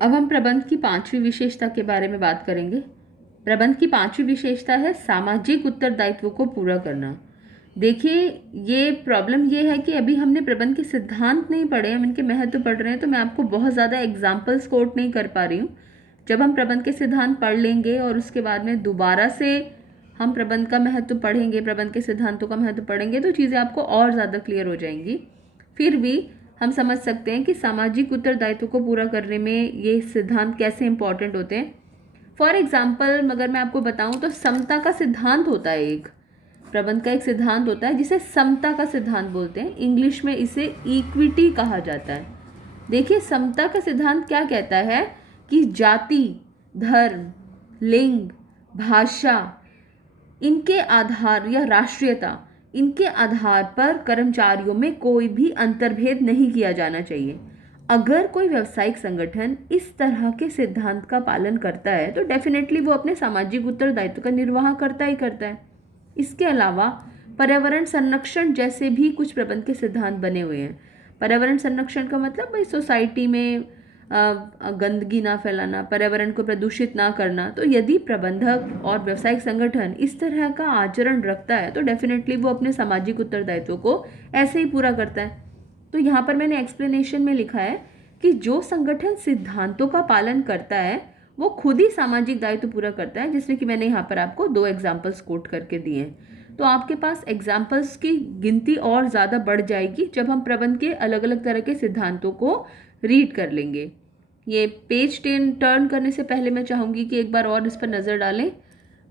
अब हम प्रबंध की पांचवी विशेषता के बारे में बात करेंगे। प्रबंध की पांचवी विशेषता है सामाजिक उत्तरदायित्व को पूरा करना। देखिए, ये प्रॉब्लम ये है कि अभी हमने प्रबंध के सिद्धांत नहीं पढ़े, हम इनके महत्व पढ़ रहे हैं, तो मैं आपको बहुत ज़्यादा एग्जाम्पल्स कोट नहीं कर पा रही हूँ। जब हम प्रबंध के सिद्धांत पढ़ लेंगे और उसके बाद में दोबारा से हम प्रबंध का महत्व पढ़ेंगे, प्रबंध के सिद्धांतों का महत्व पढ़ेंगे, तो चीज़ें आपको और ज़्यादा क्लियर हो जाएंगी। फिर भी हम समझ सकते हैं कि सामाजिक उत्तरदायित्व को पूरा करने में ये सिद्धांत कैसे इंपॉर्टेंट होते हैं। फॉर एग्जाम्पल अगर मैं आपको बताऊं तो समता का सिद्धांत होता है, एक प्रबंध का एक सिद्धांत होता है जिसे समता का सिद्धांत बोलते हैं। इंग्लिश में इसे इक्विटी कहा जाता है। देखिए, समता का सिद्धांत क्या कहता है कि जाति, धर्म, लिंग, भाषा, इनके आधार या राष्ट्रीयता, इनके आधार पर कर्मचारियों में कोई भी अंतर्भेद नहीं किया जाना चाहिए। अगर कोई व्यावसायिक संगठन इस तरह के सिद्धांत का पालन करता है तो डेफिनेटली वो अपने सामाजिक उत्तरदायित्व का निर्वाह करता ही करता है। इसके अलावा पर्यावरण संरक्षण जैसे भी कुछ प्रबंध के सिद्धांत बने हुए हैं। पर्यावरण संरक्षण का मतलब भाई सोसाइटी में गंदगी ना फैलाना, पर्यावरण को प्रदूषित ना करना। तो यदि प्रबंधक और व्यावसायिक संगठन इस तरह का आचरण रखता है तो डेफिनेटली वो अपने सामाजिक उत्तरदायित्व को ऐसे ही पूरा करता है। तो यहाँ पर मैंने एक्सप्लेनेशन में लिखा है कि जो संगठन सिद्धांतों का पालन करता है वो खुद ही सामाजिक दायित्व पूरा करता है, जिसमें कि मैंने यहाँ पर आपको 2 एग्जाम्पल्स कोट करके दिए हैं। तो आपके पास एग्जाम्पल्स की गिनती और ज़्यादा बढ़ जाएगी जब हम प्रबंध के अलग अलग तरह के सिद्धांतों को रीड कर लेंगे। ये पेज टर्न करने से पहले मैं चाहूँगी कि एक बार और इस पर नज़र डालें।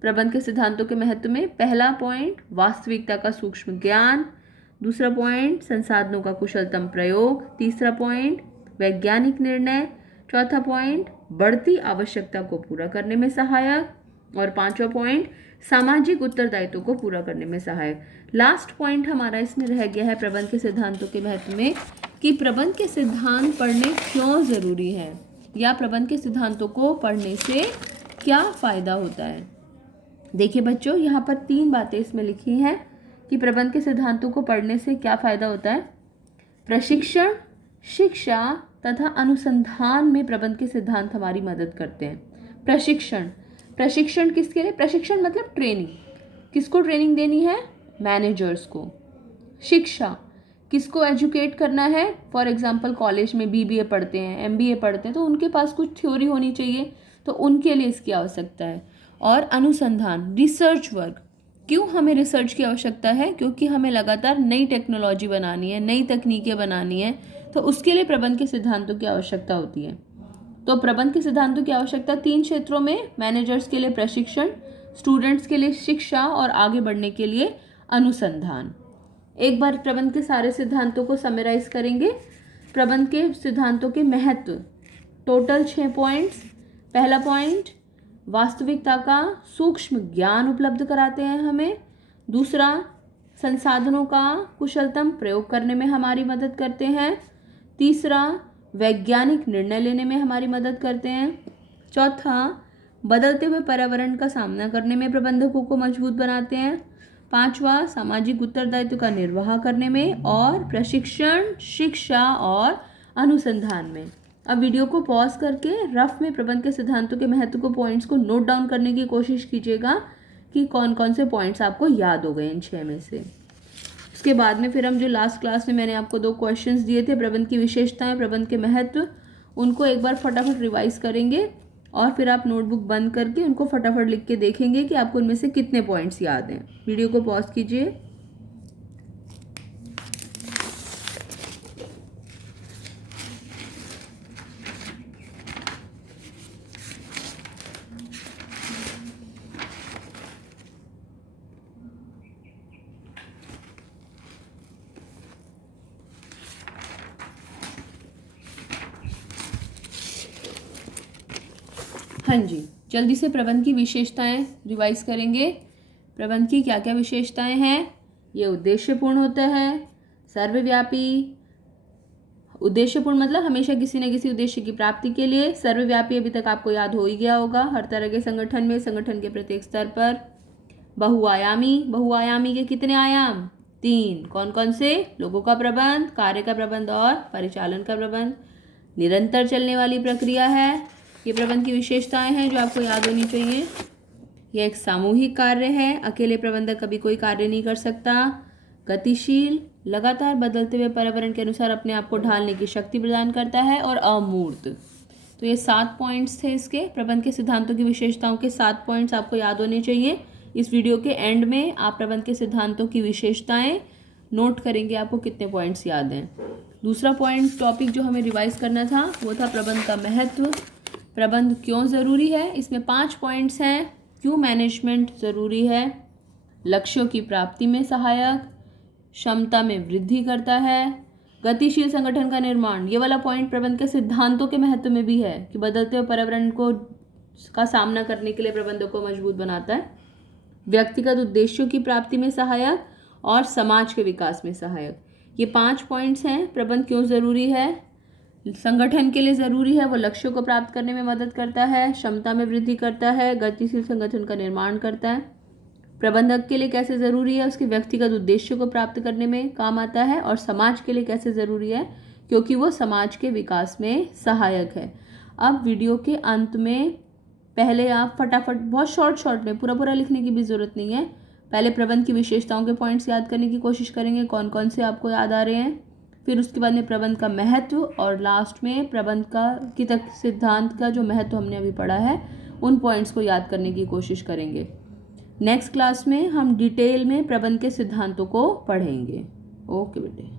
प्रबंध के सिद्धांतों के महत्व में पहला पॉइंट वास्तविकता का सूक्ष्म ज्ञान, दूसरा पॉइंट संसाधनों का कुशलतम प्रयोग, तीसरा पॉइंट वैज्ञानिक निर्णय, चौथा पॉइंट बढ़ती आवश्यकता को पूरा करने में सहायक, और पांचवा पॉइंट सामाजिक उत्तरदायित्व को पूरा करने में सहायक। लास्ट पॉइंट हमारा इसमें रह गया है प्रबंध के सिद्धांतों के महत्व में कि प्रबंध के सिद्धांत पढ़ने क्यों ज़रूरी है या प्रबंध के सिद्धांतों को पढ़ने से क्या फ़ायदा होता है। देखिए बच्चों, यहाँ पर 3 बातें इसमें लिखी हैं कि प्रबंध के सिद्धांतों को पढ़ने से क्या फ़ायदा होता है। प्रशिक्षण, शिक्षा तथा अनुसंधान में प्रबंध के सिद्धांत हमारी मदद करते हैं। प्रशिक्षण किसके लिए? प्रशिक्षण मतलब ट्रेनिंग। किसको ट्रेनिंग देनी है? मैनेजर्स को। शिक्षा, किसको एजुकेट करना है? फॉर एग्जांपल कॉलेज में बीबीए पढ़ते हैं, एमबीए पढ़ते हैं, तो उनके पास कुछ थ्योरी होनी चाहिए, तो उनके लिए इसकी आवश्यकता है। और अनुसंधान, रिसर्च वर्क। क्यों हमें रिसर्च की आवश्यकता है? क्योंकि हमें लगातार नई टेक्नोलॉजी बनानी है, नई तकनीकें बनानी है, तो उसके लिए प्रबंध के सिद्धांतों की आवश्यकता होती है। तो प्रबंध के सिद्धांतों की आवश्यकता 3 क्षेत्रों में, मैनेजर्स के लिए प्रशिक्षण, स्टूडेंट्स के लिए शिक्षा और आगे बढ़ने के लिए अनुसंधान। एक बार प्रबंध के सारे सिद्धांतों को समराइज करेंगे। प्रबंध के सिद्धांतों के महत्व, टोटल 6 पॉइंट्स। पहला पॉइंट, वास्तविकता का सूक्ष्म ज्ञान उपलब्ध कराते हैं हमें। दूसरा, संसाधनों का कुशलतम प्रयोग करने में हमारी मदद करते हैं। तीसरा, वैज्ञानिक निर्णय लेने में हमारी मदद करते हैं। चौथा, बदलते हुए पर्यावरण का सामना करने में प्रबंधकों को मजबूत बनाते हैं। पांचवा, सामाजिक उत्तरदायित्व का निर्वाह करने में। और प्रशिक्षण, शिक्षा और अनुसंधान में। अब वीडियो को पॉज करके रफ में प्रबंध के सिद्धांतों के महत्व को, पॉइंट्स को नोट डाउन करने की कोशिश कीजिएगा कि कौन कौन से पॉइंट्स आपको याद हो गए इन 6 में से। उसके बाद में फिर हम जो लास्ट क्लास में मैंने आपको 2 क्वेश्चंस दिए थे, प्रबंध की विशेषताएं, प्रबंध के महत्व, उनको एक बार फटाफट रिवाइज करेंगे और फिर आप नोटबुक बंद करके उनको फटाफट लिख के देखेंगे कि आपको उनमें से कितने पॉइंट्स याद हैं। वीडियो को पॉज कीजिए। हाँ जी, जल्दी से प्रबंध की विशेषताएं रिवाइज करेंगे। प्रबंध की क्या क्या विशेषताएं हैं? ये उद्देश्यपूर्ण होता है, सर्वव्यापी, उद्देश्यपूर्ण मतलब हमेशा किसी न किसी उद्देश्य की प्राप्ति के लिए, सर्वव्यापी अभी तक आपको याद हो ही गया होगा, हर तरह के संगठन में, संगठन के प्रत्येक स्तर पर। बहुआयामी, बहुआयामी के कितने आयाम? 3। कौन कौन से? लोगों का प्रबंध, कार्य का प्रबंध और परिचालन का प्रबंध। निरंतर चलने वाली प्रक्रिया है। ये प्रबंध की विशेषताएं हैं जो आपको याद होनी चाहिए। यह एक सामूहिक कार्य है, अकेले प्रबंधक कभी कोई कार्य नहीं कर सकता। गतिशील, लगातार बदलते हुए पर्यावरण के अनुसार अपने आप को ढालने की शक्ति प्रदान करता है। और अमूर्त। तो ये 7 पॉइंट्स थे इसके प्रबंध के सिद्धांतों की विशेषताओं के 7 पॉइंट्स आपको याद होने चाहिए। इस वीडियो के एंड में आप प्रबंध के सिद्धांतों की विशेषताएं नोट करेंगे, आपको कितने पॉइंट्स याद हैं। दूसरा पॉइंट टॉपिक जो हमें रिवाइज करना था वो था प्रबंध का महत्व। प्रबंध क्यों ज़रूरी है, इसमें 5 पॉइंट्स हैं। क्यों मैनेजमेंट ज़रूरी है, लक्ष्यों की प्राप्ति में सहायक, क्षमता में वृद्धि करता है, गतिशील संगठन का निर्माण। ये वाला पॉइंट प्रबंध के सिद्धांतों के महत्व में भी है कि बदलते हुए पर्यावरण का सामना करने के लिए प्रबंधों को मजबूत बनाता है। व्यक्तिगत उद्देश्यों की प्राप्ति में सहायक और समाज के विकास में सहायक। ये 5 पॉइंट्स हैं। प्रबंध क्यों ज़रूरी है, संगठन के लिए ज़रूरी है, वो लक्ष्यों को प्राप्त करने में मदद करता है, क्षमता में वृद्धि करता है, गतिशील संगठन का निर्माण करता है। प्रबंधक के लिए कैसे ज़रूरी है, उसके व्यक्तिगत उद्देश्यों को प्राप्त करने में काम आता है। और समाज के लिए कैसे ज़रूरी है, क्योंकि वो समाज के विकास में सहायक है। अब वीडियो के अंत में पहले आप फटाफट बहुत शॉर्ट में, पूरा लिखने की भी ज़रूरत नहीं है, पहले प्रबंध की विशेषताओं के पॉइंट्स याद करने की कोशिश करेंगे, कौन कौन से आपको याद आ रहे हैं। फिर उसके बाद में प्रबंध का महत्व और लास्ट में प्रबंध का सिद्धांत का जो महत्व हमने अभी पढ़ा है उन पॉइंट्स को याद करने की कोशिश करेंगे। नेक्स्ट क्लास में हम डिटेल में प्रबंध के सिद्धांतों को पढ़ेंगे। ओके बेटे।